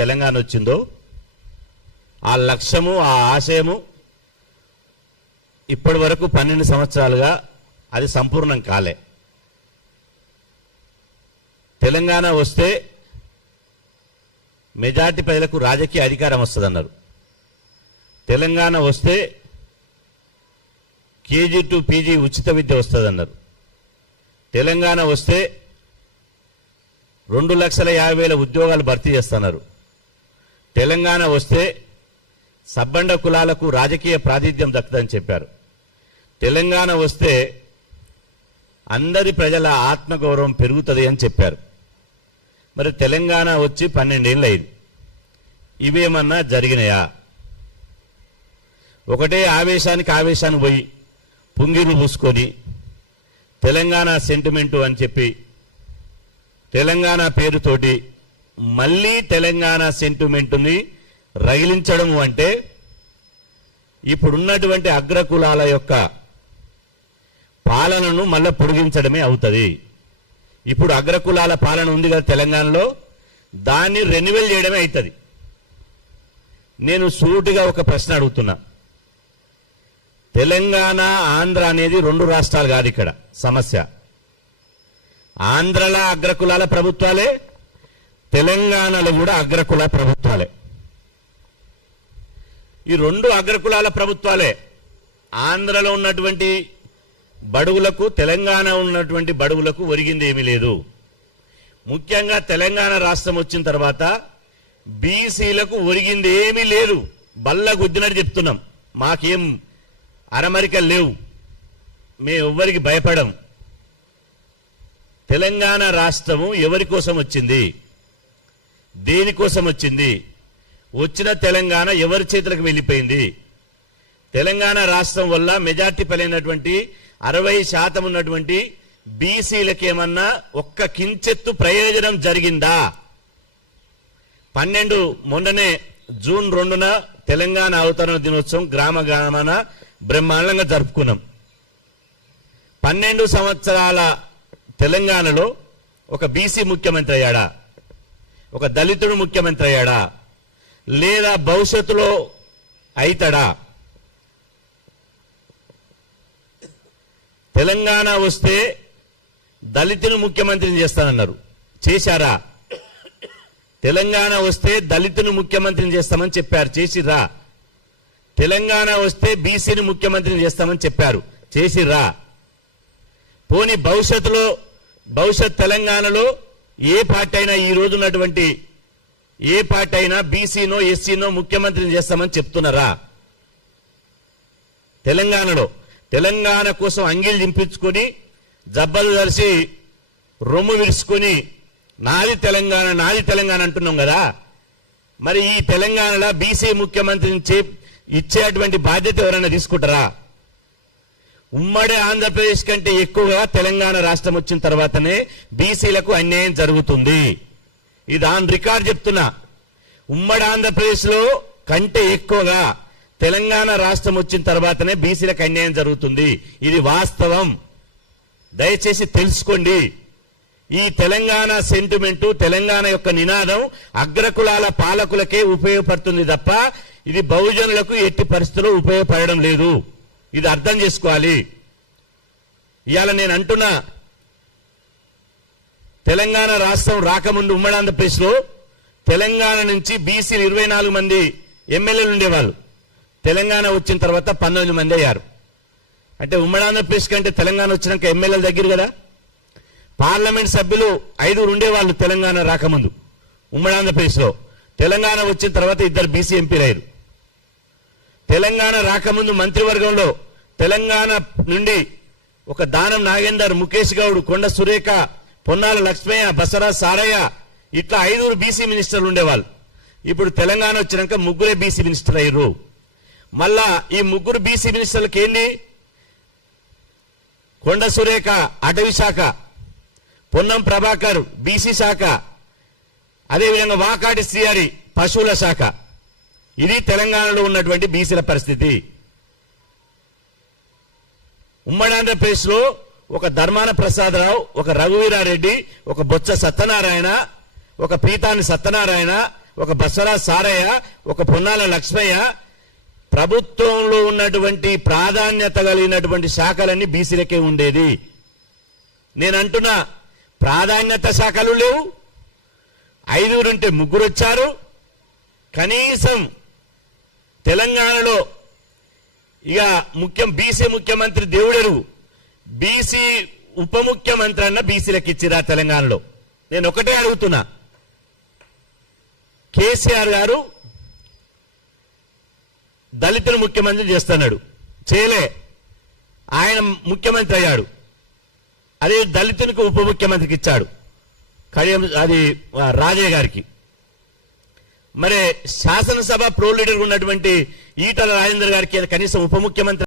తెలంగాణ వచ్చిందో ఆ లక్ష్యము ఆ ఆశయము ఇప్పటి వరకు 12 సంవత్సరాలుగా అది సంపూర్ణం కాలే. తెలంగాణ వస్తే మెజార్టీ ప్రజలకు రాజకీయ అధికారం వస్తుందన్నారు. తెలంగాణ వస్తే కేజీ టు పీజీ ఉచిత విద్య వస్తుందన్నారు. తెలంగాణ వస్తే 2,50,000 ఉద్యోగాలు భర్తీ చేస్తున్నారు. తెలంగాణ వస్తే సబ్బండ కులాలకు రాజకీయ ప్రాతినిధ్యం దక్కుతుందని చెప్పారు. తెలంగాణ వస్తే అందరి ప్రజల ఆత్మగౌరవం పెరుగుతుంది అని చెప్పారు. మరి తెలంగాణ వచ్చి 12 ఏళ్ళు అయింది. ఇవేమన్నా జరిగినాయా? ఒకటే ఆవేశానికి పోయి పుంగిలు పూసుకొని తెలంగాణ సెంటిమెంటు అని చెప్పి తెలంగాణ పేరుతోటి మళ్ళీ తెలంగాణ సెంటిమెంటుని రగిలించడం అంటే ఇప్పుడున్నటువంటి అగ్రకులాల యొక్క పాలనను మళ్ళీ పొడిగించడమే అవుతుంది. ఇప్పుడు అగ్రకులాల పాలన ఉంది కదా తెలంగాణలో, దాన్ని రెన్యువల్ చేయడమే అవుతుంది. నేను సూటిగా ఒక ప్రశ్న అడుగుతున్నా. తెలంగాణ ఆంధ్ర అనేది 2 రాష్ట్రాలు కాదు ఇక్కడ సమస్య. ఆంధ్రలో అగ్రకులాల ప్రభుత్వాలే, తెలంగాణలో కూడా అగ్రకుల ప్రభుత్వాలే. ఈ 2 అగ్రకులాల ప్రభుత్వాలే. ఆంధ్రలో ఉన్నటువంటి బడుగులకు, తెలంగాణ ఉన్నటువంటి బడుగులకు ఒరిగింది ఏమీ లేదు. ముఖ్యంగా తెలంగాణ రాష్ట్రం వచ్చిన తర్వాత బీసీలకు ఒరిగింది ఏమీ లేదు. బల్ల గుద్దినట్టు చెప్తున్నాం. మాకేం అరమరికలు లేవు, మేము ఎవ్వరికి భయపడం. తెలంగాణ రాష్ట్రము ఎవరి కోసం వచ్చింది, దేనికోసం వచ్చింది? వచ్చిన తెలంగాణ ఎవరి చేతులకు వెళ్ళిపోయింది? తెలంగాణ రాష్ట్రం వల్ల మెజార్టీ పలైనటువంటి 60% ఉన్నటువంటి బీసీలకేమన్నా ఒక్క కించెత్తు ప్రయోజనం జరిగిందా? 12 మొన్ననే జూన్ 2న తెలంగాణ అవతరణ దినోత్సవం గ్రామ గ్రామాన బ్రహ్మాండంగా జరుపుకున్నాం. 12 సంవత్సరాల తెలంగాణలో ఒక బీసీ ముఖ్యమంత్రి అయ్యాడా? ఒక దళితుడు ముఖ్యమంత్రి అయ్యాడా? లేదా భవిష్యత్తులో అయితాడా? తెలంగాణ వస్తే దళితుని ముఖ్యమంత్రిని చేస్తానన్నారు, చేశారా? తెలంగాణ వస్తే దళితుని ముఖ్యమంత్రిని చేస్తామని చెప్పారు, చేసిర్రా? తెలంగాణ వస్తే బీసీని ముఖ్యమంత్రిని చేస్తామని చెప్పారు, చేసిర్రా? పోనీ భవిష్యత్ తెలంగాణలో ఏ పార్టీ అయినా, ఈ రోజు ఉన్నటువంటి ఏ పార్టీ అయినా బీసీనో ఎస్సీనో ముఖ్యమంత్రిని చేస్తామని చెప్తున్నారా? తెలంగాణలో తెలంగాణ కోసం అంగిలు దింపించుకొని జబ్బలు కలిసి రొమ్ము విరుచుకొని నాది తెలంగాణ అంటున్నాం కదా. మరి ఈ తెలంగాణలో బీసీ ముఖ్యమంత్రిని ఇచ్చేటువంటి బాధ్యత ఎవరైనా తీసుకుంటారా? ఉమ్మడి ఆంధ్రప్రదేశ్ కంటే ఎక్కువగా తెలంగాణ రాష్ట్రం వచ్చిన తర్వాతనే బీసీలకు అన్యాయం జరుగుతుంది. ఇది ఆన్ రికార్డ్ చెప్తున్నా. ఉమ్మడి ఆంధ్రప్రదేశ్ లో కంటే ఎక్కువగా తెలంగాణ రాష్ట్రం వచ్చిన తర్వాతనే బీసీలకు అన్యాయం జరుగుతుంది. ఇది వాస్తవం, దయచేసి తెలుసుకోండి. ఈ తెలంగాణ సెంటిమెంటు, తెలంగాణ యొక్క నినాదం అగ్రకులాల పాలకులకే ఉపయోగపడుతుంది తప్ప ఇది బహుజనులకు ఎట్టి పరిస్థితుల్లో ఉపయోగపడడం లేదు. ఇది అర్థం చేసుకోవాలి. ఇవాళ నేను అంటున్నా, తెలంగాణ రాష్ట్రం రాకముందు ఉమ్మడి ఆంధ్రప్రదేశ్లో తెలంగాణ నుంచి బీసీలు 24 మంది ఎమ్మెల్యేలు ఉండేవాళ్ళు. తెలంగాణ వచ్చిన తర్వాత 19 మంది అయ్యారు. అంటే ఉమ్మడి ఆంధ్రప్రదేశ్ కంటే తెలంగాణ వచ్చినాక ఎమ్మెల్యేల దగ్గర కదా. పార్లమెంట్ సభ్యులు 5 ఉండేవాళ్ళు తెలంగాణ రాకముందు ఉమ్మడి ఆంధ్రప్రదేశ్లో. తెలంగాణ వచ్చిన తర్వాత 2 బీసీ ఎంపీలు అయ్యారు. తెలంగాణ రాకముందు మంత్రివర్గంలో తెలంగాణ నుండి ఒక దానం నాగేందర్, ముఖేష్ గౌడ్, కొండ సురేఖ, పొన్నాల లక్ష్మయ్య, బసవరాజ్ సారయ్య, ఇట్లా 5 బీసీ మినిస్టర్లు ఉండేవాళ్ళు. ఇప్పుడు తెలంగాణ వచ్చినాక 3 బీసీ మినిస్టర్లు అయ్యారు. మళ్ళా ఈ 3 బీసీ మినిస్టర్లకు ఏంది? కొండ సురేఖ అటవీ శాఖ, పొన్నం ప్రభాకర్ బీసీ శాఖ, అదేవిధంగా వాకాటి శ్రీహరి పశువుల శాఖ. ఇది తెలంగాణలో ఉన్నటువంటి బీసీల పరిస్థితి. ఉమ్మడి ఆంధ్రప్రదేశ్ లో ఒక ధర్మాన ప్రసాదరావు, ఒక రఘువీరారెడ్డి, ఒక బొత్స సత్యనారాయణ, ఒక పీతాని సత్యనారాయణ, ఒక బసవరాజ్ సారయ్య, ఒక పొన్నాల లక్ష్మయ్య ప్రభుత్వంలో ఉన్నటువంటి ప్రాధాన్యత కలిగినటువంటి శాఖలన్నీ బీసీలకే ఉండేది. నేను అంటున్నా, ప్రాధాన్యత శాఖలు లేవు, 5 ఉంటే 3 వచ్చారు. కనీసం తెలంగాణలో ఇక బీసీ ముఖ్యమంత్రి దేవుడెరుగు, బీసీ ఉప ముఖ్యమంత్రి అన్న బీసీలకు ఇచ్చిరా తెలంగాణలో? నేను ఒకటే అడుగుతున్నా, కేసీఆర్ గారు దళితులు ముఖ్యమంత్రి చేస్తున్నాడు, చేయలే, ఆయన ముఖ్యమంత్రి అయ్యాడు, అదే దళితునికి ఉప ముఖ్యమంత్రికి ఇచ్చాడు, అది రాజయ్య గారికి. మరి శాసనసభ ప్రో లీడర్ ఉన్నటువంటి ఈటల రాజేందర్ గారికి కనీసం ఉప ముఖ్యమంత్రి